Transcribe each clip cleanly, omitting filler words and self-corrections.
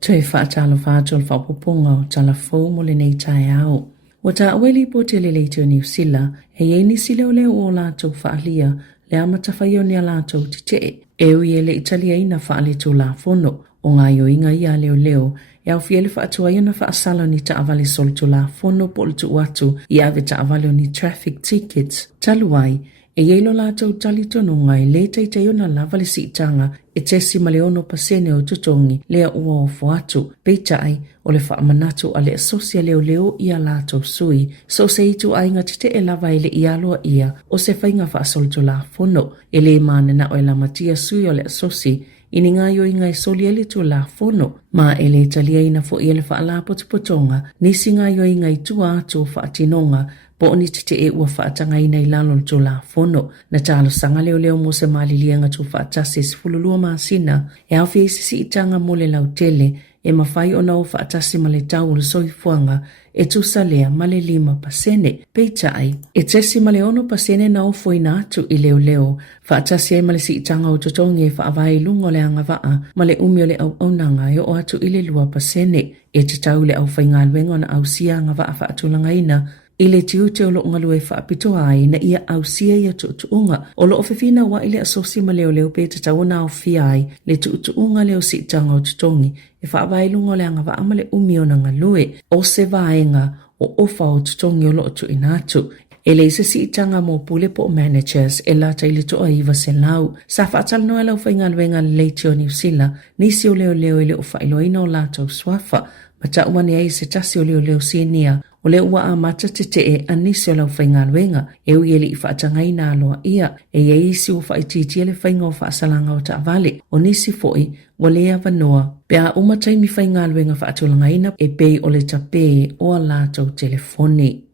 Tui whaatalo whātul whapoponga o tala fō mo le nei tai au. Wa ta aweli po te le leitio New Zealand, he e nisi leo leo o lātou whaalia, le amata whaio ni a lātou te te. Ewi e le Italia ina whaale tō la fono, o ngā yo inga ia leo leo, e au fiele whaatua iona whaasalo ni ta avale sol tō la fono po le tu watu, i ave ta avale ni traffic tickets. Taluai, e yeilo lātou tali tono ngai le teite iona lava le siitanga, e tesi maleono pasene o tutongi lea ua o fuatu, peitai o le whaamanatu a le asosia leo leo ia lātou sui, so se itu ainga te e lava ele ialoa ia, o se whainga whaasolto la fono, e le manena o e la matia sui o le asosi, ini ngā yo inga e soli ele tu la fono, ma ele talia ina fo ele whaala potupotonga, nisi ngā yo inga i tua atu whaatinonga, po oni te e ua whaatanga ina i lalo tu la fono, na talo sanga leo leo mo se malilianga tu whaatase sifululua maasina, e au fie sisi itanga mo le lau tele, e mawhai o nao whaatase ma le tau le soifuanga, e tu salea ma le 5%, peitai, e tesi ma le 1% nao foina atu i leo leo, whaatase e ma le si itanga o totongi e whaavai lungo le anga waa, ma le umio le au aunanga e o atu i le 2%, e te tau le au whaingalwenga na au sianga waa whaatulanga ina, ile tiute o lo ngalu e whaapitoa ai na ia au sia ia tuutuunga. O lo ofefina wa ile asosi ma leo leo pe te tauna au fia ai le tuutuunga leo si tanga o tutongi. E whaavailungo le anga wa amale umio na ngalue o se vaenga o ofa o tutongi o lo tu inatu. E le se si tanga mo pule po managers e lata ili toa iwa se lau. Sa whaatal noa lau whaingalwenga leitio New Zealand nisi o leo leo ile o whailoina o lata o swafa. Mata uane ai se tasi o leo leo sienia. O le ua a mata te te e anisi o lau whaingaluenga, e ui ele i whaatangai nā loa ia, e ia isi o whaititi ele whainga o whaasalanga o taavale, o nisi foi, wa lea vanoa, pea umatai mi whaingaluenga whaatulangaina e pei o le tape o a lātou telefoni.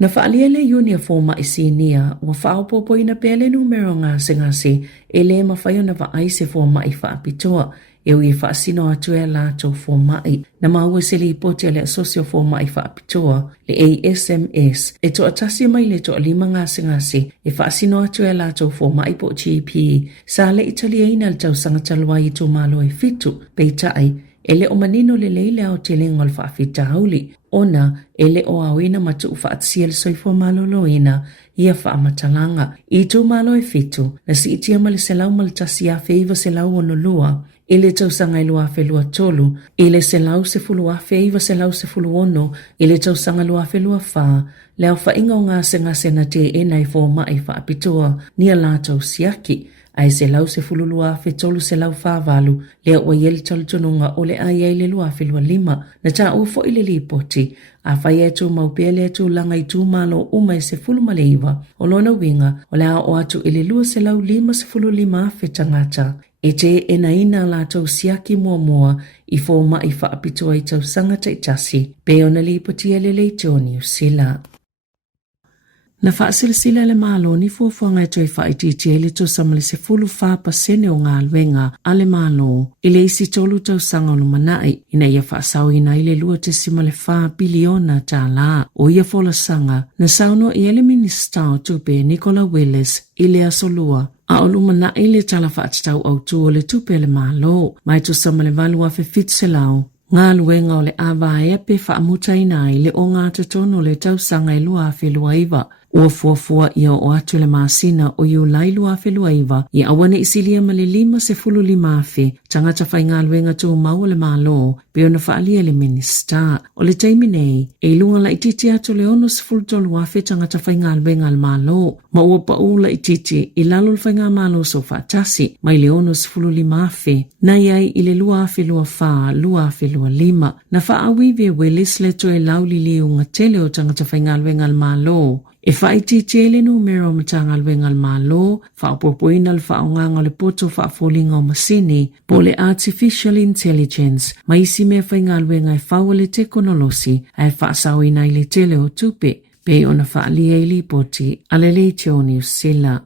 Na whaalia le unia fōma i sinia, wa whaopopo ina pele numero ngase, e le mawhaio na waaise fōma i whaapitoa, e ui whaasino atu e lātou fōmai, na maua se li ipote le asosio fōmai whaapitoa, le ASMS, e to atasi mai le to alima ngase, e whaasino atu e lātou fōmai po GP, sa le Italia ina le tau sangatalua i tō malo e fitu, peitai, e le o manino le leile au te lingol whaafita hauli, ona e le o awina matu whaatsia le soifua malolo ina, ia whaamatalanga, i tō malo e fitu, na si itia male se lau maltasi a feiva se lau ono lua, ile tau sanga i lua fe lua tolu, ile se lau se fulu afe iwa se lau se fulu ono, ile tau sanga lua fe lua faa, leo fa inga o ngase na te ena i fō mai wha apitoa, nia lātou siaki, ai se lau se fulu lua afe tolu se lau faa valu, leo o yeli tolu tonunga o le ai le lua afe lua 5, na ta ufo ile li poti, a whai etu maupele etu langa i tū malo umai se fulu maleiwa, o lona winga, o lea o atu ile lua se lau 5 se fulu 5 afe tangata, e te ena ina lātou siaki mua i fōma i whaapitoa i tau sangata i tasi, pe ona li potia le leitio New Zealand. Na whaasilsila le malo ni fuafuanga e toi whaititi e le to samale se fulu whapasene o ngā alwenga a le malo, i le isi tolu tau sanga o manai, ina ia whaasau ina i le lua te simale wha biliona Tala, o ia fola sanga, na sauno i ele minista o tupe Nicola Willis i le asolua, a o lumana i le tala whaatitau au tu o le tupe le malo, mai tu samale valua fe fitselau, ngā luenga o le awa e pe whaamutaina i le o ngā tatono le tau sanga i lua fe lua iwa, ua fuafua ia o atu le maasina o iu lailu a whelua iwa, i awane isilia ma le 5 se fulu 5 afe, tangata whai ngā luenga tō mau le malo, pe ona whaalia le minista. O le teimi nei, e lunga la ititi atu le 1 se fulu tolu afe tangata whai ngā luenga le malo, ma ua pa ula ititi i lalo le whai ngā malo so whaatasi, mai le 1 se fulu 5 afe, na iai i le lua afe lua wha, lua afe lua 5, na whaawive Willis le to e lauli liu ngā tele o tangata whai ngā luenga le malo, e whaiti le numero matanga luenga le malo, whaapopoina le whaonganga le poto whaafolinga o masini, po le artificial intelligence, ma isi mea whainga luenga e whaua le tekonolosi, ai whaasau ina i le tele o tupe, pe ona whaalia i li poti, a le leitio New Zealand.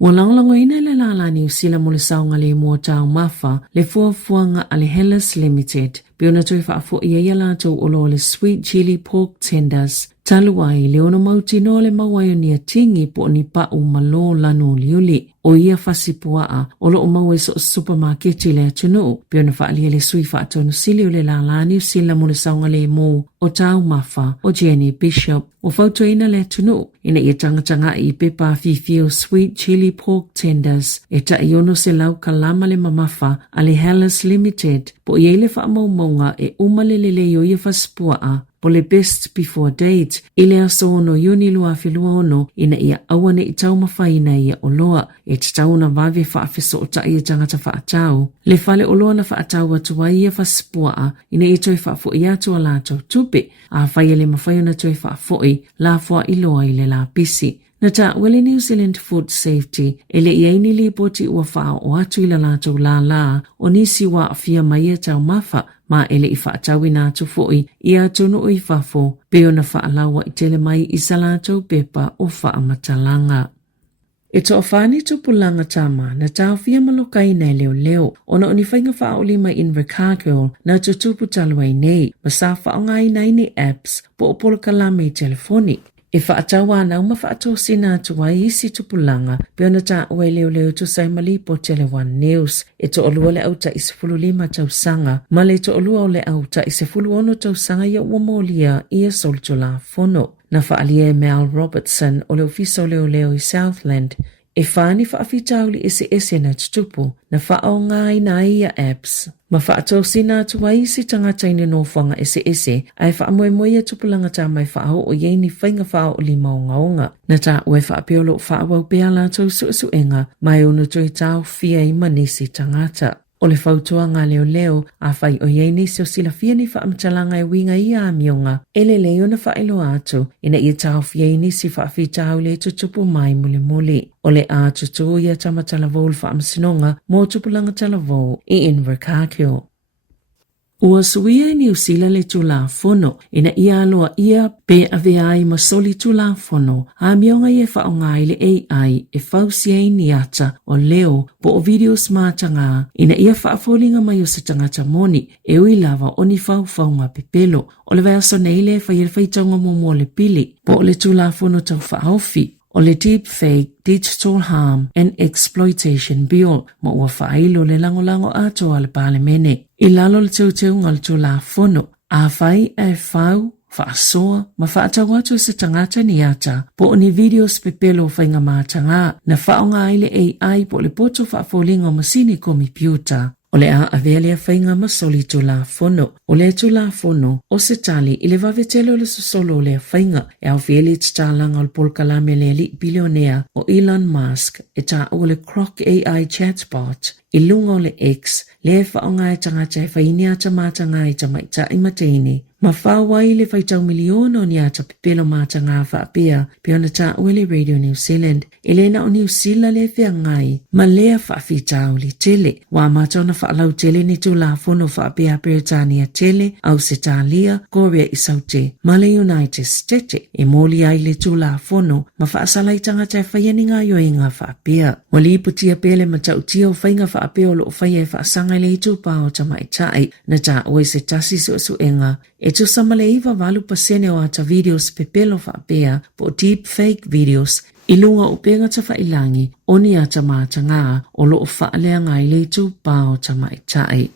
Ua langolango ina le lala New Zealand mo le saunga le mua tau mafa, le fuafuanga a le Hellas Limited, pe ona toi whaafo ia ia lātou olo le sweet chili pork tenders, Taluai leono mautino le mawayo ni atingi po ni pa umalo lanu liuli. O ia fasipua o lo mawe so supermarket le tunu pe ona fa le sui fa tonu sili le lalani sila mo le saunga le mo o tau mafa o Jenny Bishop o fauto ina le tunu ina ia tanga I pepa fifio sweet chili pork tenders e ta iono se lau kalama le mamafa ale Hellas Limited po ia le fa maunga e umalele yo ia fasipua po le best before date ile aso no yuni lua filua ono ina ia awane I tau mafaina ia oloa e tau na vave whaafiso o ta ia tangata whaatau. Le fale oloa na whaatau atua ia whasipua ina I toi whaafo ia tua la tau tupe a whaia le mawhaio na toi whaafoi la fua iloa I le la pisi. Na ta wele New Zealand Food Safety ele ia ini li poti ua whaa o atu ila la tau la o nisi wa afia maia tau mafa ma ele I whaatau ina atu foi ia tunu o I whafo peo na whaalawa I tele mai I sala tau pepa o whaamatalanga. E to ofani tupulanga tama na tau fia malokai nei leo ona oni whainga whaolima in Recagirl na tutupu talwai nei masa whaongai nei ni apps po opolo kalame telefoni. E whaatawa na uma whaatosi nā tuwai isi tupulanga pe ona ta ue leo tu saimali po Tele 1 News. E to olua le auta I 15 tausanga ma le to olua o le auta I 11 tausanga ia uamolia ia soltula fono. Na whaalie Mel Robertson o le ofiso leo I Southland. E whaani whaafitauli ese na tutupu na whaongai na ia apps. Ma whaatosi nā tuwai si tangata ina no whanga ese ai whaamoemoia tupulanga tā mai whaao o yeini whainga whao o lima o ngaonga. Na tā ue whaapeolo whaawau pea la tau suenga mai ono toi tau fia I manisi tangata. O le fautua ngā leo a whai o yeini seo sila fia ni whaamtalanga e winga ia amionga ele leo na whaelo atu ina ia tau fia ini si whaafitau le tutupu mai muli. O le a tutu ia tamatalavo le whaamsinonga mō tupulanga talavo I Invercargill. Ua suia I New Zealand le tula fono ina ia aloa ia pe aveai masoli tula fono a mionga ia whaongai le AI e fausia ni ata o leo po o videos mātanga ina ia whaafolinga mai o se tangata moni e ui lava o ni whaunga pepelo o le vaiaso nei le whaiel whaitonga momo le pili po o le tula fono tau whaofi. O le Deep Fake, Digital Harm and Exploitation Bill ma ua whailo le lango ato ale pale mene. I lalo le teu ngal tu la fono, a whai e whau, whaasoa, ma whaatau atu se tangata ni ata, po ni videos pepelo whainga mātanga, na whaonga aile AI po le poto whaafolinga masini kompiuta. O le a avelia whainga masoli tu la fono. O le tu la fono, o se tali I le vavetelo le sosolo le whainga e au whieli titalanga o le polkalame le li bilionea o Elon Musk e ta o le Croc AI chatbot. I lunga o le X, le whaonga e tangata e whaini ata mātanga e tamaita I mateini. Ma whawai le whaitau miliono ni ata pepelo mātanga whaapea pe ona ta uele Radio New Zealand. Elena o New Zealand le whiangai, ma lea whaafitau li tele. Wa mātona whaalau tele ni tu la fono whaapea Peritania tele, au Setalia, Korea I Saute, ma le United States. E moli ai le tu la fono, ma whaasalai tangata e whaianinga yo inga whaapea. Wali putia pele ma tautia o whainga whaapea o lo whaia e whaasanga le I tupa o tamaitai, na ta oe se tasi suenga. E tu samale iwa valu pasene o ata videos pepelo whaapea po deep fake videos I lunga o penga ta whailangi o ni ata mātanga o lo o whaalea ngai le tupa o tamaitai.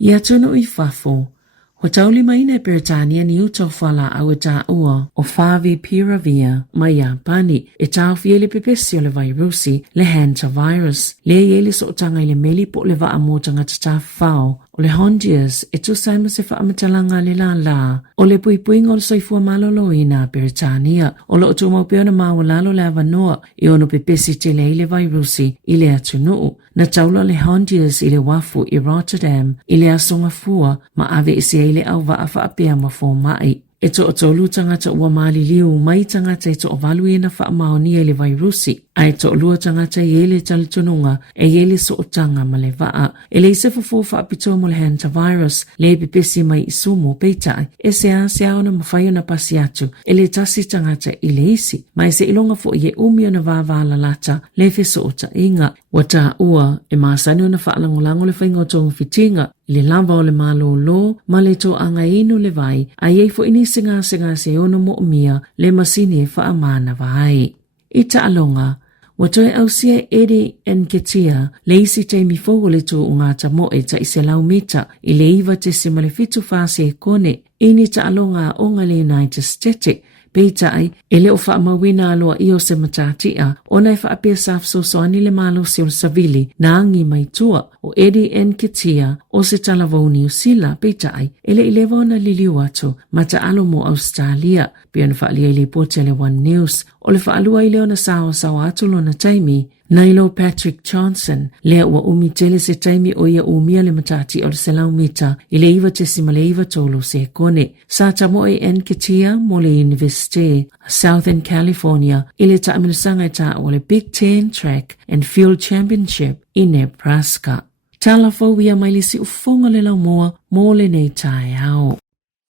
Ia tunu I whafo, ho tauli maina e Peritania ni uto whala au e tā ua o whavi piravia mai Japani e tau fiele pepesi o le virusi le hantavirus. Le ieli so tanga I le meli po le waa mōtanga ta whao o le Honduras e tu saima se whaamatalanga le la o le puipuinga o le soifua malolo I nā Peritania o lo tu maupeona maua lalo le avanoa I ono pepesi te le ile virusi I le atunuu. Na taula le Honduras I le wafu I Rotterdam I le asonga fua ma ave isi ile au waa whaapea ma fō mai. E to tolu tangata ua maali liu mai tangata e to o valu ina wha maonia le virusi. Ai to lua tangata yele talitununga e yele so otanga malevaa. Ele se fufufa apito mo le hantavirus le pipesi mai isumo peitai. E se aona mawhaio na pasi atu. Ele tasi tangata ile isi. Mai se ilonga fo ye umio na vāvala lata le fe so ota inga. Wata ua e maasani o na whaalangolango le whaingo tongu fitinga. Le lava o le malo lo, ma le to anga inu le vai. A yei fo ini singa se ono mo umia le masini e whaamana vai. Ita alonga. Watoe au sia Eddie and Ketia, le isi te mifogo le tu ungata mo e ta ise lau mita, i le iwa te se malefitu fase e kone, ini ta alonga onga le United States, peita ai, ele o wha mawina aloa i o se matatia, ona e wha apia safso soani le malo se o savili, na angi mai tua, o Eddie and Ketia, o se talavau New Zealand, peita ai, ele i lewa na lili watu, mata alo mo Australia, pian wha alia ili pote le One News, o le wha alua i leo na sao atulo na taimi, Nailo Patrick Johnson, lea ua umi tele se taimi o ia umia le matati o le selau mita, i le iwa te sima le iwa tolo se kone. Sa tamo e Ketia mo le University, Southern California, i le taamilasanga ta o le Big Ten Track and Field Championship i Nebraska. Tala fau ia mai le si ufonga le lau moa, mo le nei tae au.